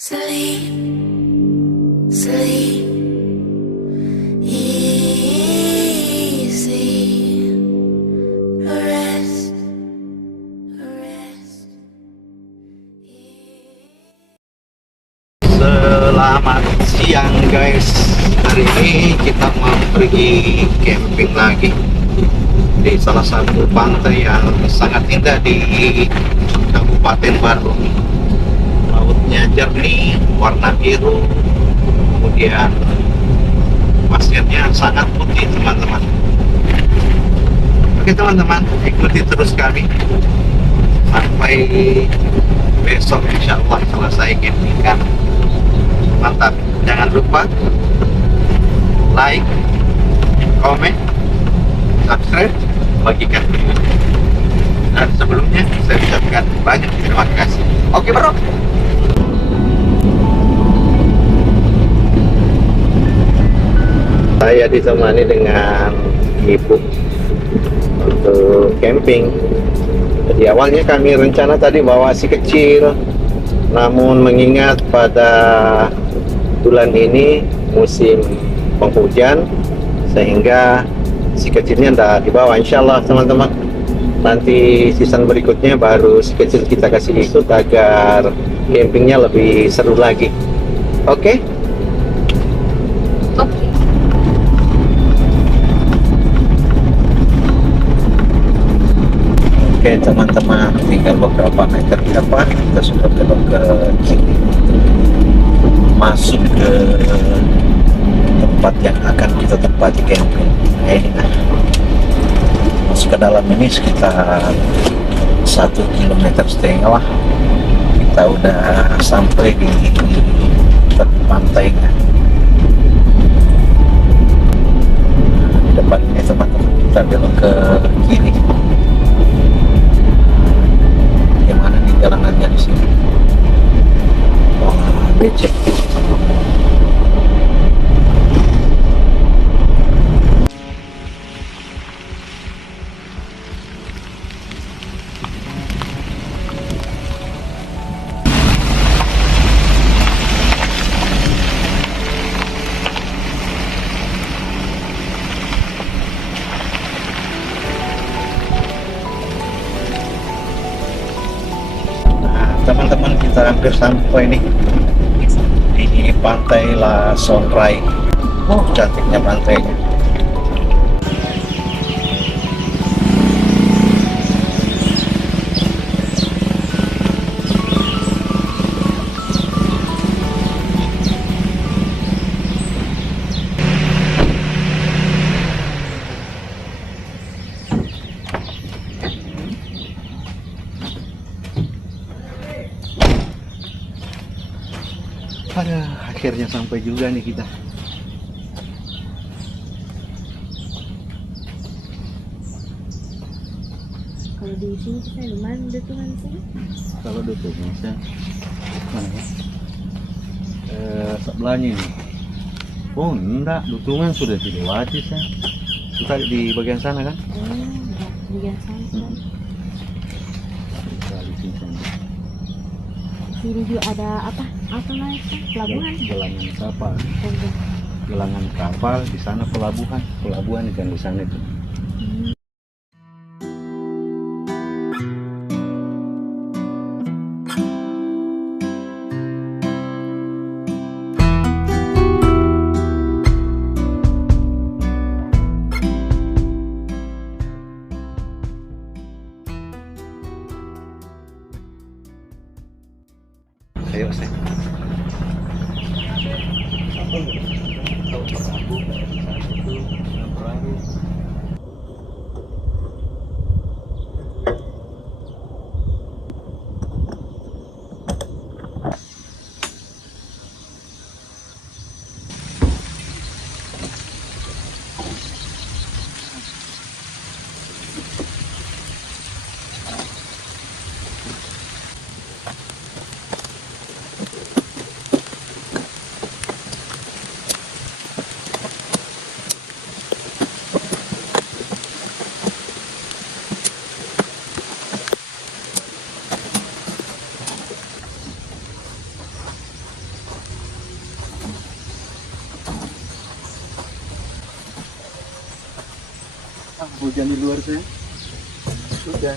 Sleep, sleep, easy, rest, rest. Selamat siang guys. Hari ini kita mau pergi camping lagi di salah satu pantai yang sangat indah di Kabupaten Bandung. Lautnya jernih, warna biru, kemudian pasirnya sangat putih teman-teman. Oke teman-teman, ikuti terus kami sampai besok insya Allah selesai camping kan. Mantap, jangan lupa like, komen, subscribe, bagikan video. Dan sebelumnya saya ucapkan banyak terima kasih. Oke bro. Saya ditemani dengan ibu untuk camping. Jadi awalnya kami rencana tadi bawa si kecil, namun mengingat pada bulan ini musim penghujan sehingga si kecilnya tidak dibawa. Insya Allah teman-teman, nanti season berikutnya baru si kecil kita kasih ikut agar campingnya lebih seru lagi. Oke? Oke teman-teman, tinggal beberapa meter ke depan kita sudah belok ke kiri, masuk ke tempat yang akan kita tempati camping. Masuk ke dalam ini sekitar 1,5 km lah. Kita udah sampai di tepi pantai. Di depan ini teman-teman kita belok ke kiri. Gimana nih jalanannya di sini? Wah, becek. Teman-teman, kita hampir sampai nih di pantai La Sonrai. Oh, cantiknya pantainya. Akhirnya sampai juga nih kita. Kalau di sini kita lumayan dutungan sih. Kalau dutungnya saya mana ya? Sebelahnya nih. Oh enggak, dutungan sudah dilewati saya. Kita di bagian sana kan? Di bagian sana. Kita di sini sana. Sini juga ada apa namanya? Pelabuhan. Gelangan kapal. Oke. Gelangan kapal di sana pelabuhan ikan di sana itu. Ayo saya. Hujan di luar saya. Sudah.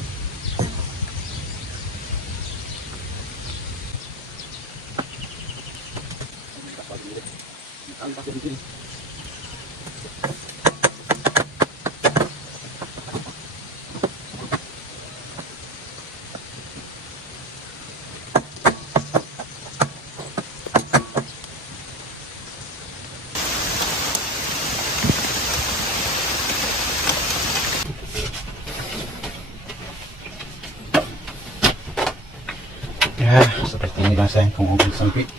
Ya, seperti inilah saya ke mobil sempit.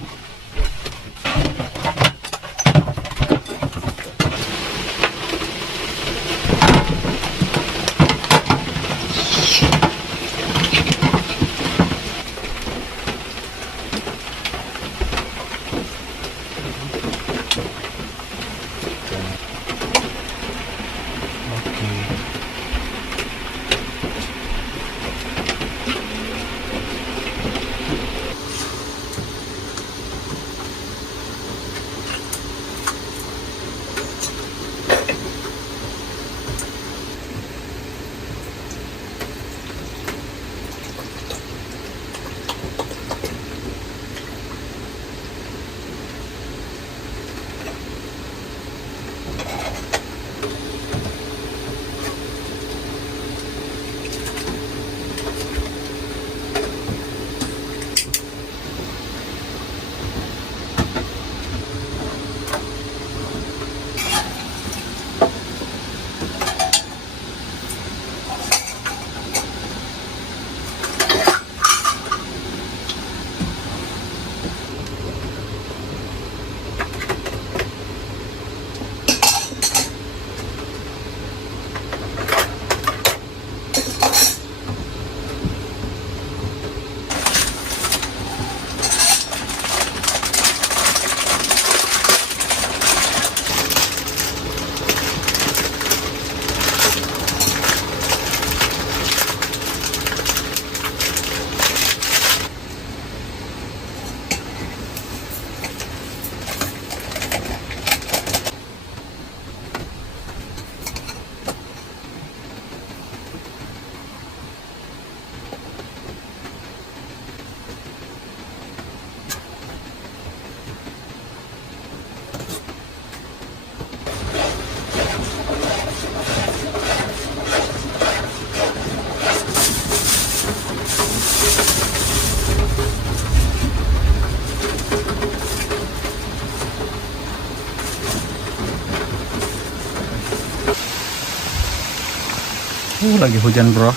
Lagi hujan bro.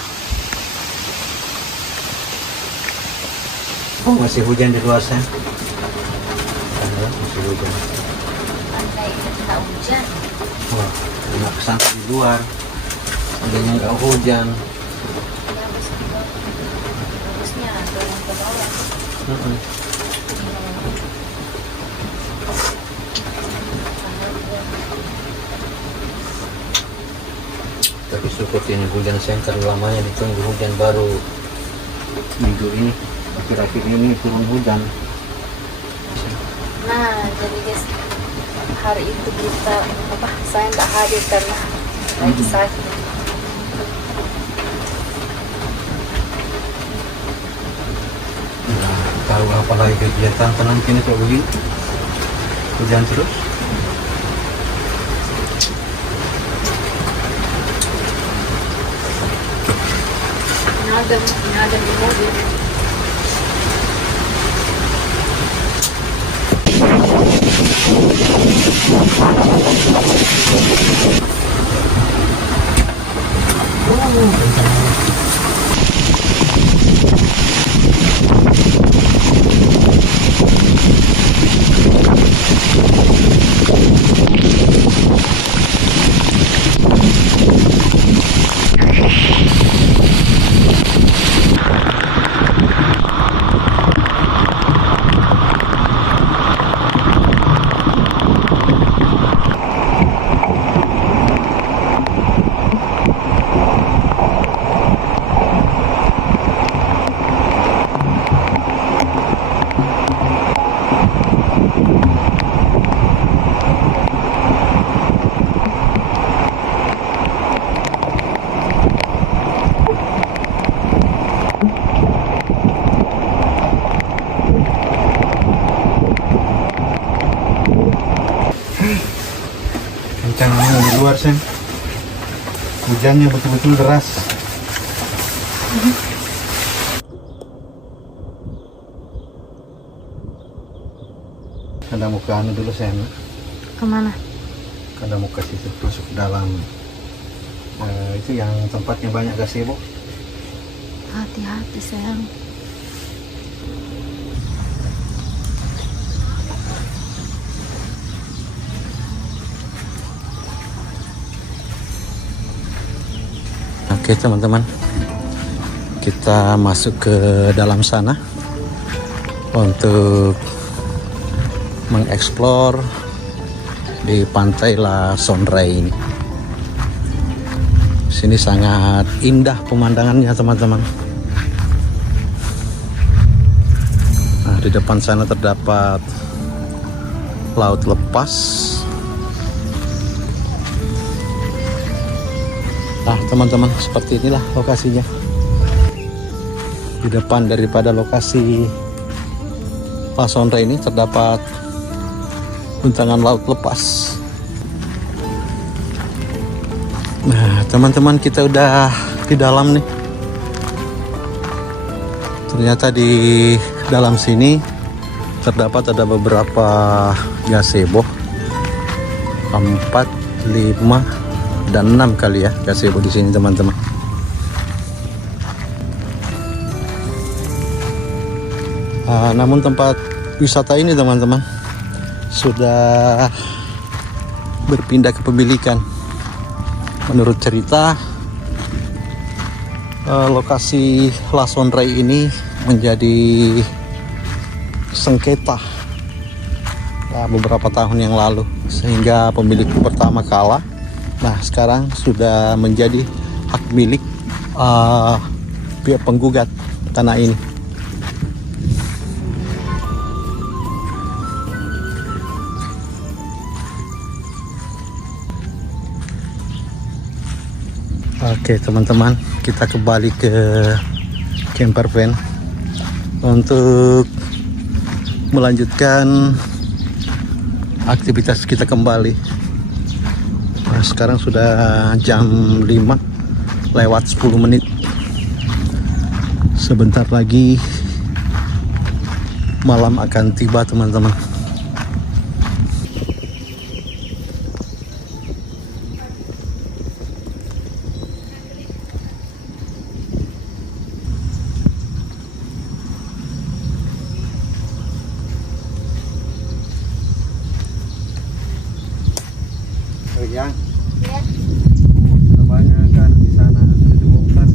Oh masih hujan di luar sana. Masih hujan. Pantai tak hujan. Wah, enak santai di luar. Seandainya nggak hujan. Bagusnya dorong ke bawah. Tapi syukur ini hujan sengkar lamanya ditunggu hujan baru minggu ini, akhir-akhir ini turun hujan. Nah, jadi guys, hari itu saya nggak hadir karena lagi sakit. Nah, tahu apa lagi kegiatan penanti ini kalau begini hujan terus. Ada di mobil. kencang ini di luar Sen. Hujannya betul-betul deras. Kada mau ke anu dulu Sen. Kemana? Kada mau ke situ masuk ke dalam. Itu yang tempatnya banyak gazebo. Hati-hati sayang. Oke teman-teman, kita masuk ke dalam sana untuk mengeksplor di pantai La Sonrey ini. Sini sangat indah pemandangannya teman-teman. Nah, di depan sana terdapat laut lepas. Nah teman-teman, seperti inilah lokasinya. Di depan daripada lokasi La Sonrey ini terdapat guncangan laut lepas. Nah teman-teman, kita udah di dalam nih. Ternyata di dalam sini terdapat ada beberapa gazebo, 4, 5 dan 6 kali ya gazebo di sini teman-teman. Namun tempat wisata ini teman-teman sudah berpindah kepemilikan. Menurut cerita, lokasi La Sonrey ini menjadi sengketa beberapa tahun yang lalu, sehingga pemilik pertama kalah. Nah sekarang sudah menjadi hak milik pihak penggugat tanah ini. Oke teman-teman, kita kembali ke camper van untuk melanjutkan aktivitas kita kembali. Nah, sekarang sudah jam 5 lewat 10 menit. Sebentar lagi malam akan tiba teman-teman. Yang kebanyakan di sana sudah dibongkar.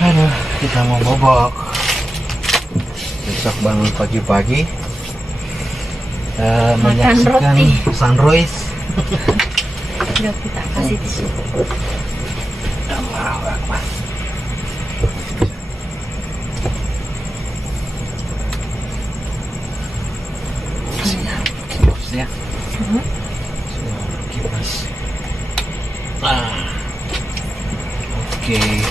Aduh, kita mau bobok. Besok bangun pagi-pagi, menyaksikan roti. sunrise. Udah kita kasih tisu. Allahu Akbar. Siap, kipas ya. Siap, kipas. Oke.